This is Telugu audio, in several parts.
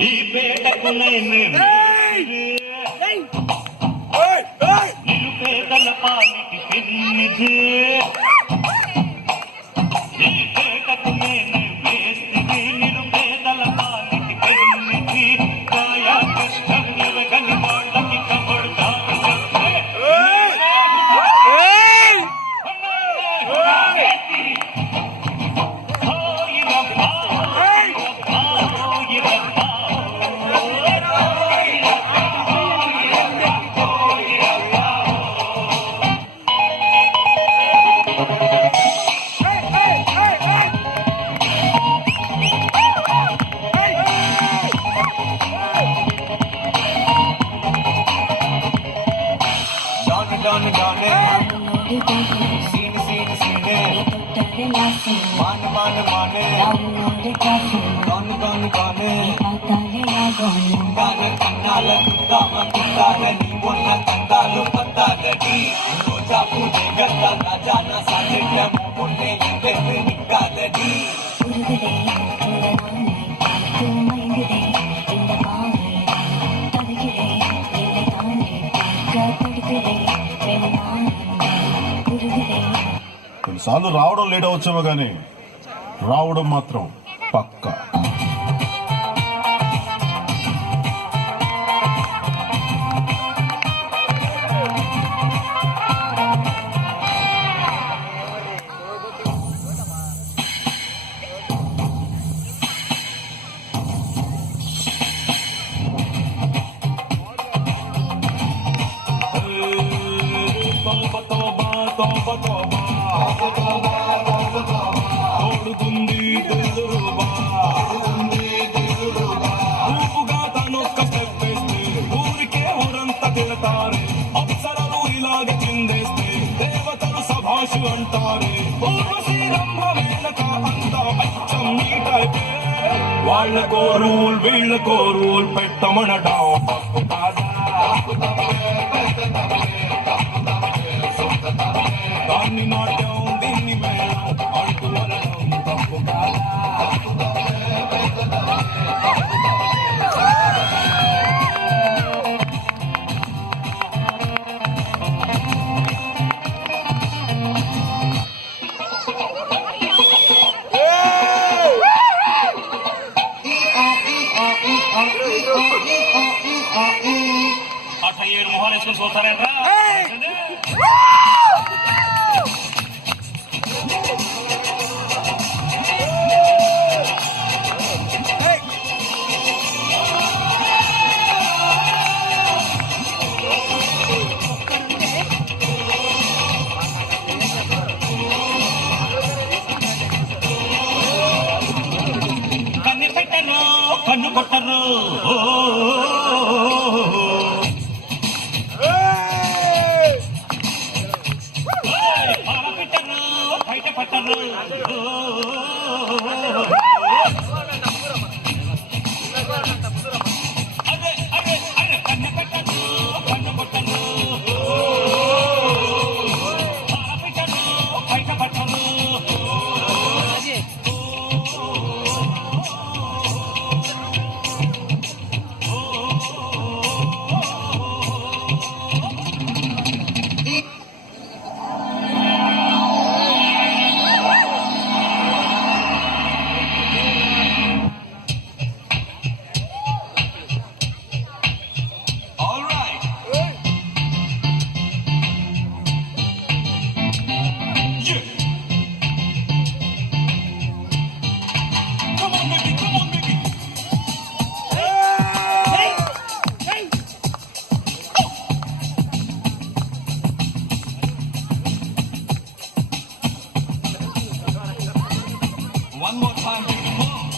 ఈ పేటకు నిరుపేదల పాలిటి పెన్నిధి ఈ పేటకు నేను వేస్తివి నిరుపేదల పాలిటి పెన్నిధి కాయా కష్టం ఎరగని వాళ్ళకి కబడ్డా కొన్నిసార్లు రావడం లేట్ అవచ్చేమో కానీ రావడం మాత్రం పక్కా. అప్సరలు ఇలాగ చిందేస్తే దేవతలు సభాషు అంటారే వాళ్ళకో రూల్ వీళ్ళకో రూల్ పెట్టమనడం తప్పు కాదా దాన్ని నాట్యం దీన్ని మేళం అంటూ అనడం తప్పు కాదా ఏడు మొహాలు వేసుకొని చూస్తారేంట్రా కన్ను పెట్టరు కన్ను కొట్టరు One more time, baby, more.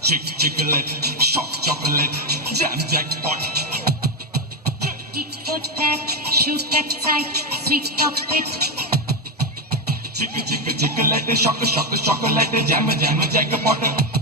Chocolate, shock chocolate, jam jackpot. Eat for tat, shoot at sight, sweet chocolate. Chocolate, shock chocolate, jam jackpot.